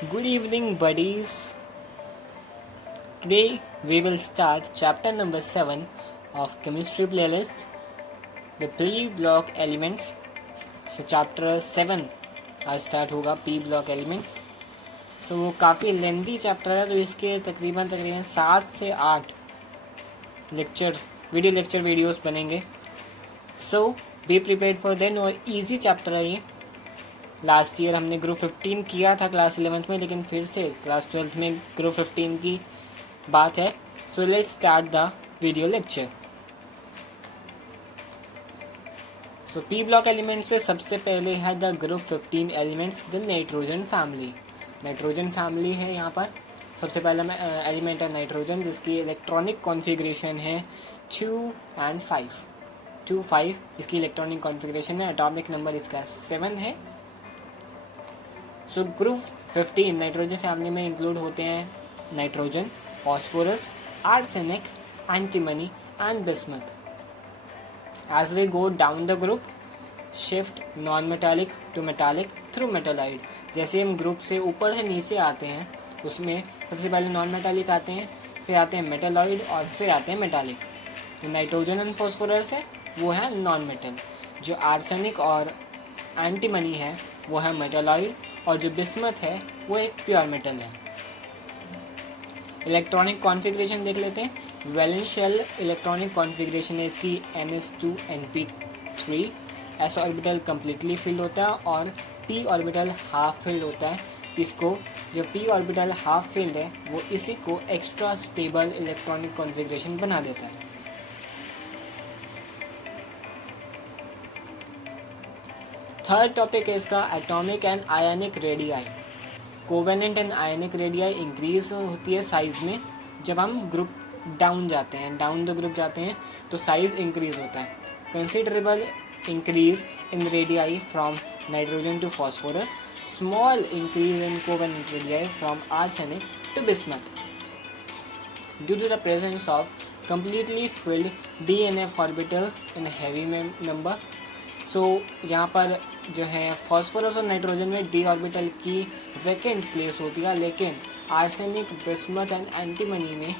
Good evening, buddies. Today we will start chapter number 7 of chemistry playlist, the P-block elements. So chapter 7 आज start होगा P block elements. So वो काफ़ी lengthy chapter है, तो इसके तकरीबन 7 से 8 वीडियो लेक्चर वीडियोस बनेंगे. सो बी प्रिपेयर्ड फॉर देन. और ईजी चैप्टर है ये. लास्ट ईयर हमने ग्रुप 15 किया था क्लास 11th में, लेकिन फिर से क्लास 12th में ग्रुप 15 की बात है. So let's start the video lecture. So P block element से सबसे पहले है the group 15 elements, the nitrogen family. Nitrogen family है यहाँ पर. सबसे पहला एलिमेंट है नाइट्रोजन, जिसकी इलेक्ट्रॉनिक कॉन्फ़िगरेशन है 2 and 5. 2, 5 इसकी इलेक्ट्रॉनिक कॉन्फ़िगरेशन है. एटॉमिक नंबर इसका 7 है. सो ग्रुप 15 नाइट्रोजन फैमिली में इंक्लूड होते हैं nitrogen, phosphorus, arsenic, antimony and bismuth. As we go down the group, shift non-metallic to metallic through metalloid. जैसे हम ग्रुप से ऊपर से नीचे आते हैं, उसमें सबसे पहले नॉन मेटालिक आते हैं, फिर आते हैं मेटालॉइड और फिर आते हैं मेटालिक. जो नाइट्रोजन एंड फॉस्फोरस है वो है नॉन मेटल. जो आर्सेनिक और एंटीमनी है वो है मेटालॉइड, और जो बिस्मथ है वो एक प्योर मेटल है. इलेक्ट्रॉनिक कॉन्फ़िगरेशन देख लेते हैं. वैलेंस शेल इलेक्ट्रॉनिक कॉन्फ़िगरेशन है इसकी NS2 NP3. S orbital completely field होता है और P ऑर्बिटल हाफ फिल्ड होता है. इसको जो P ऑर्बिटल हाफ फिल्ड है वो इसी को एक्स्ट्रा स्टेबल इलेक्ट्रॉनिक कॉन्फ़िगरेशन बना देता है. थर्ड टॉपिक है इसका atomic and ionic radii. Covalent and ionic radii increase होती है साइज में जब हम ग्रुप डाउन जाते हैं, डाउन द ग्रुप जाते हैं तो साइज इंक्रीज होता है. Considerable increase in radii from nitrogen to phosphorus. Small increase in covalent radii from arsenic to bismuth due to the presence of completely filled DNF orbitals in heavy number. So यहाँ पर जो है phosphorus और nitrogen में D orbital की vacant place होती है, लेकिन आर्सेनिक, बिस्मथ एंड एंटीमनी में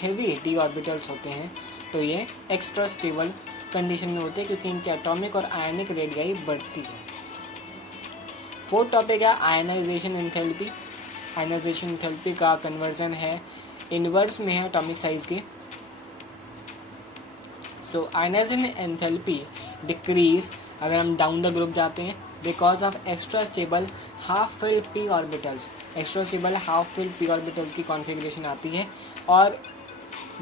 हेवी डी ऑर्बिटल्स होते हैं. तो ये एक्स्ट्रा स्टेबल कंडीशन में होते हैं क्योंकि इनके एटॉमिक और आयनिक रेडियाई बढ़ती है. फोर्थ टॉपिक है आयनाइजेशन एंथैल्पी. आयनाइजेशन एंथैल्पी का कन्वर्जन है इनवर्स में है एटॉमिक साइज के. सो आयनाइजेशन एंथैल्पी डिक्रीज अगर हम डाउन द ग्रुप जाते हैं because of extra stable half filled P orbitals. Extra stable half filled P orbital की कॉन्फ़िगरेशन आती है, और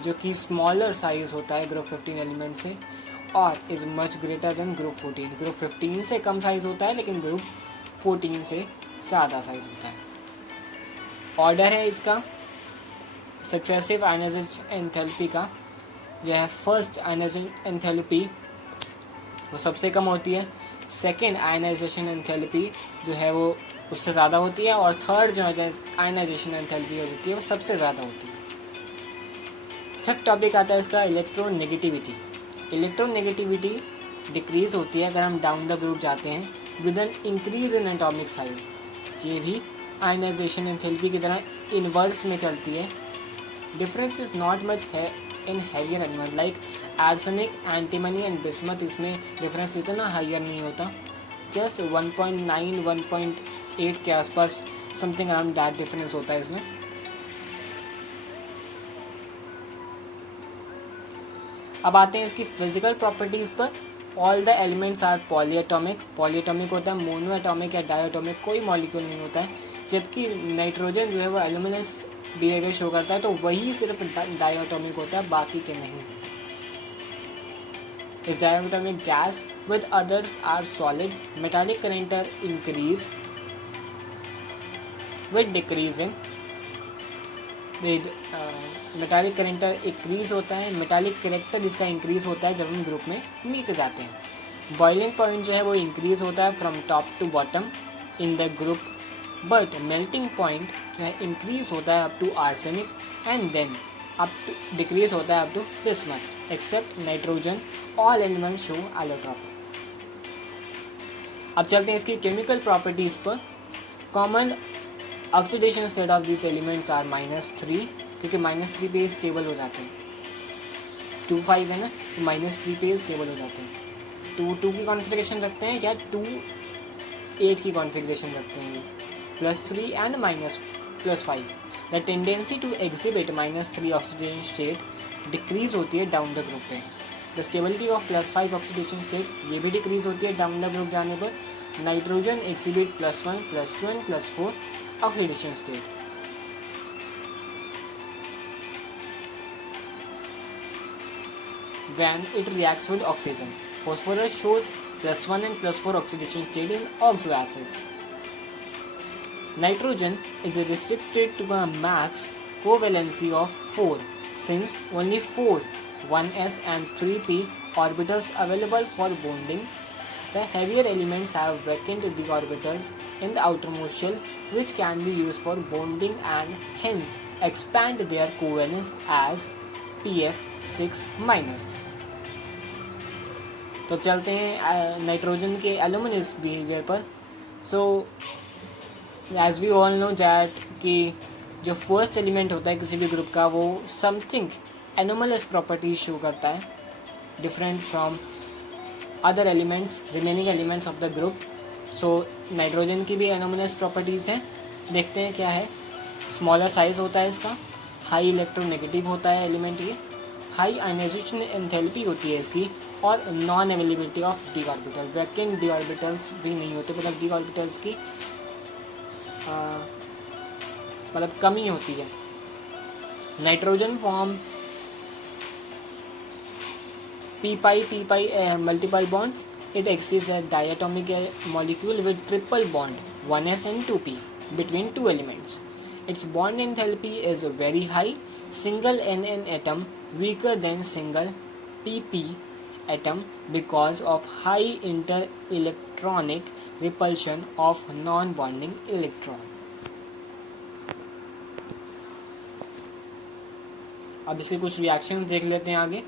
जो कि स्मॉलर साइज होता है ग्रुप 15 एलिमेंट से, और is much greater than group 14. Group 15 से कम साइज होता है लेकिन ग्रुप 14 से ज़्यादा साइज होता है. ऑर्डर है इसका सक्सेसिव आयनाइजेशन एंथैल्पी का. जो है फर्स्ट आयनाइजेशन एंथैल्पी वो सबसे कम होती है. सेकेंड आयनाइजेशन एंथैल्पी जो है वो उससे ज़्यादा होती है, और थर्ड जो है आयनाइजेशन एंथैल्पी होती है वो सबसे ज़्यादा होती है. फिफ्थ टॉपिक आता है इसका इलेक्ट्रोनेगेटिविटी. इलेक्ट्रोनेगेटिविटी डिक्रीज होती है अगर हम डाउन द ग्रुप जाते हैं with an increase in atomic size. ये भी आयनाइजेशन एंथैल्पी की तरह इनवर्स में चलती है. डिफरेंस इज नॉट मच है in heavier element like arsenic, antimony and bismuth. इसमें डिफरेंस इतना हाइयर नहीं होता, जस्ट 1.9 1.8 के आसपास समथिंग अराउंड दैट डिफरेंस होता है इसमें. अब आते हैं इसकी फिजिकल प्रॉपर्टीज़ पर. All the elements are polyatomic. Polyatomic होता है मोनो एटॉमिक या डायटॉमिक, कोई मॉलिक्यूल नहीं होता है. जबकि नाइट्रोजन जो है वो एल्यूमिनस बिहेवियर शो करता है, तो वही सिर्फ डायटॉमिक होता है, बाकी के नहीं. Is diatomic gas with others are solid. Metallic character increase with decreasing. With metallic character increase होता है. मेटालिक करेक्टर इसका इंक्रीज होता है जब हम ग्रुप में नीचे जाते हैं. बॉइलिंग पॉइंट जो है वो इंक्रीज होता है from top to bottom in the group, but melting point जो है इंक्रीज होता है up to arsenic and then up to decrease होता है up to bismuth. Except nitrogen all elements show allotropic. अब चलते हैं इसकी केमिकल प्रॉपर्टीज़ पर. Common oxidation state of this elements are -3, क्योंकि -3 पे स्टेबल हो जाते हैं. 2 5 है ना, तो -3 पे स्टेबल हो जाते हैं. 2 की कॉन्फ़िगरेशन रखते हैं या 2 8 की कॉन्फ़िगरेशन रखते हैं. +3 and +5. The tendency to exhibit -3 oxidation state decrease होती है डाउन द ग्रुप पे. The stability of +5 oxidation state ये भी डिक्रीज होती है डाउन द ग्रुप जाने पर. Nitrogen exhibit +1 +2 and +4 oxidation state. When it reacts with oxygen, phosphorus shows +1 and +4 oxidation state in oxo acids. Nitrogen is restricted to a max covalency of 4, since only 4 1s and 3p orbitals available for bonding. The heavier elements have vacant d orbitals in the outermost shell, which can be used for bonding and hence expand their covalence as pF6-. तो चलते हैं nitrogen के एल्यूमिनस behaviour पर. So as we all know that कि जो first element होता है किसी भी ग्रुप का वो समथिंग एनोमलस प्रॉपर्टी शो करता है different from other elements remaining elements of the group. So nitrogen की भी एनोमलस प्रॉपर्टीज़ हैं. देखते हैं क्या है. स्मॉलर साइज होता है इसका, हाई इलेक्ट्रोनेगेटिव होता है एलिमेंट ये, हाई आयनाइजेशन एंथैल्पी होती है इसकी, और non availability of D orbital. Vacant D orbitals भी नहीं होते, मतलब डी ऑर्बिटल्स की मतलब कमी होती है. Nitrogen form p pi multiple bonds. It exists as diatomic molecule with triple bond 1s and 2p between two elements. Its bond enthalpy is very high. Single N atom weaker than single pp atom because of high interelectronic repulsion of non-bonding electron. अब इसके कुछ reaction देख लेते हैं आगे.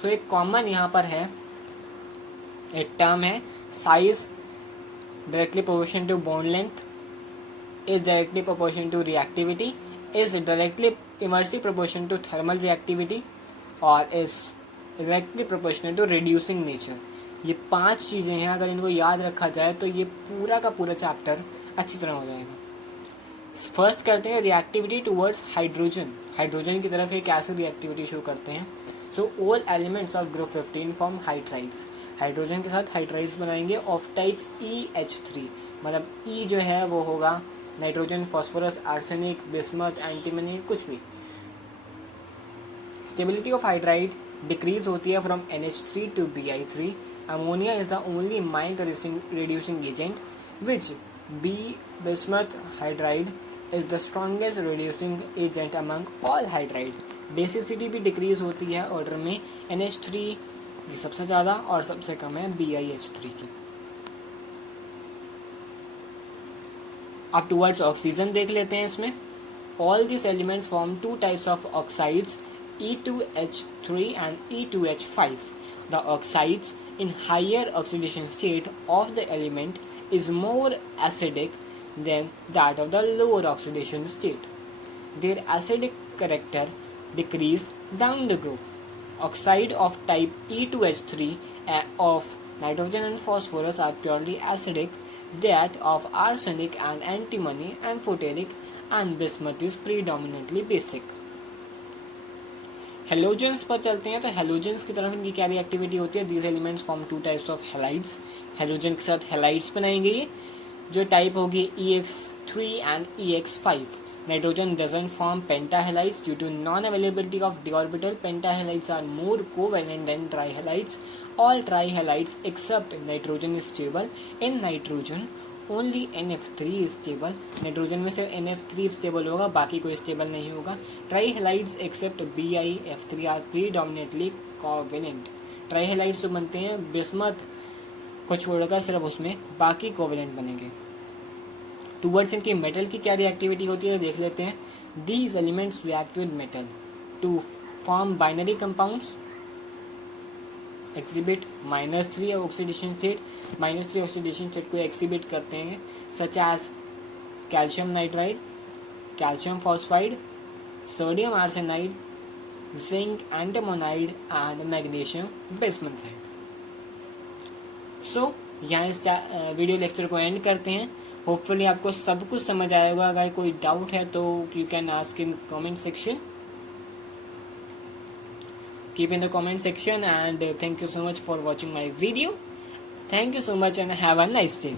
सो एक common यहाँ पर है, एक टर्म है size directly proportional to bond length, is directly proportional to reactivity, is directly inversely proportional to thermal reactivity, और is directly proportional to reducing nature. ये 5 चीज़ें हैं. अगर इनको याद रखा जाए तो ये पूरा का पूरा चैप्टर अच्छी तरह हो जाएगा. फर्स्ट करते हैं रिएक्टिविटी टूवर्ड्स हाइड्रोजन. हाइड्रोजन की तरफ ये कैसे रिएक्टिविटी शो करते हैं. So all elements of group 15 form hydrides. Hydrogen के साथ हाइड्राइड्स बनाएंगे ऑफ टाइप EH3. मतलब E जो है वो होगा nitrogen, phosphorus, arsenic, bismuth, antimony, कुछ भी. स्टेबिलिटी ऑफ हाइड्राइड डिक्रीज होती है from NH3 to Bi3. Ammonia is the only mild reducing agent which bismuth hydride is the strongest reducing agent among all hydride. Basicity भी decrease होती है order में NH3 की सबसे ज़्यादा और सबसे कम है BiH3 की. अब टूवर्ड्स ऑक्सीजन देख लेते हैं. इसमें all this elements form 2 types of oxides, E2H3 and E2H5. The oxides in higher oxidation state of the element is more acidic than that of the lower oxidation state. Their acidic character decreased down the group. Oxide of type E2H3 of nitrogen and phosphorus are purely acidic. That of arsenic and antimony, amphoteric and bismuth is predominantly basic. Halogens पर चलते हैं. तो halogens की तरफ इनकी क्या reactivity होती है. These elements form 2 types of halides. Halogen के साथ हेलाइड्स बनाएंगे ये, जो टाइप होगी EX3 and EX5. Nitrogen doesn't form pentahalides due to non availability of d orbital. Pentahalides are more covalent than trihalides. All trihalides except nitrogen is stable. In nitrogen only NF3 stable. Nitrogen में सिर्फ NF3 stable होगा, बाकी कोई stable नहीं होगा. Trihalides except BiF3 are predominantly covalent. Trihalides जो बनते हैं बिस्मथ को छोड़कर सिर्फ उसमें बाकी कोवेलेंट बनेंगे. टूवर्ड्स इनकी मेटल की क्या रिएक्टिविटी होती है देख लेते हैं. These elements react with metal to form binary compounds, exhibit -3 oxidation state, -3 oxidation state को एक्सिबिट करते हैं, such as calcium nitride, calcium phosphide, sodium arsenide, zinc antimonide and magnesium bismuthide. So यहाँ इस वीडियो लेक्चर को and करते हैं। Hopefully आपको सब कुछ समझ आएगा। अगर कोई डाउट है तो you can ask in comment section, keep in the comment section, and thank you so much for watching my video. Thank you so much and have a nice day.